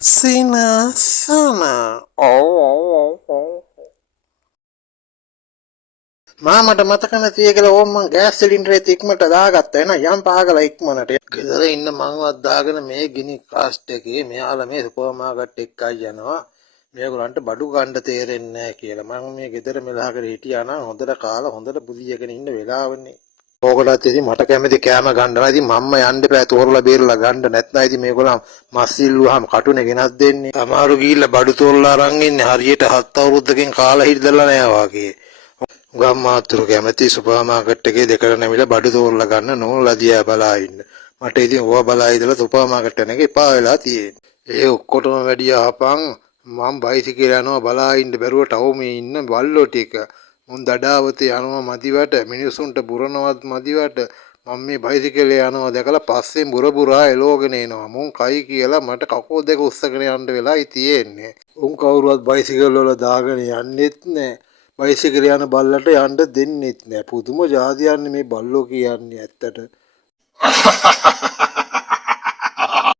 සිනසන මාමට මතක නැති කියලා ඕම් මං ගෑස් සිලින්ඩරේ ඉක්මනට දාගත්තා එන යම් පහගලා ඉක්මනට ගෙදර ඉන්න මංවත් දාගෙන මේ ගිනි කාස්ට් එකේ මෙයාලා මේ සුපර් මාකට් එකයි යනවා මේගොල්ලන්ට බඩු ගන්න තේරෙන්නේ නැහැ කියලා මම මේ ගෙදර මෙලහකට හිටියා නම් හොඳට කාලා හොඳට බුදියගෙන ඉන්න වෙලාවනේ ඕගොල්ලන්ත් ඉතින් මට කැමති කෑම ගන්නවා. ඉතින් මම්ම යන්න බෑ තෝරලා බේරලා ගන්න. නැත්නම් ඉතින් මේගොල්ලන් මස් ඉල්ලුවාම කටුනේ ගෙනත් දෙන්නේ. අමාරු ගිහිල්ලා බඩු තෝරලා අරන් ඉන්නේ හරියට 7 අවුරුද්දකින් කාලා හිටදලා නෑ වාගේ. ගම්මාතුරු කැමති සුපර් මාකට් එකේ දෙකට නැමිලා බඩු තෝරලා ගන්න නෝනලා දිහා බලා ඉන්න. මට ඉතින් ඕවා බලා ඉඳලා සුපර් මාකට් එක එපා වෙලා තියෙන්නේ. ඒ ඔක්කොටම වැඩිය අහපන් මම බයිසිකල් යනවා බලා ඉන්න බැරුව ටවුමේ ඉන්න බල්ලෝ ටික. මුන් දඩාවතේ යනවා මදිවට මිනිසුන්ට බුරනවත් මදිවට මම මේ බයිසිකලේ යනවා දැකලා පස්සෙන් බුරබුරා එලෝගෙන එනවා මුන් කයි කියලා මට කකුල් දෙක උස්සගෙන යන්න වෙලායි තියෙන්නේ උන් කවුරුවත් බයිසිකල් වල දාගෙන යන්නෙත් නෑ බයිසිකල් යන බල්ලට යන්න දෙන්නෙත් නෑ පුදුම જાතියන්නේ මේ බල්ලෝ කියන්නේ ඇත්තට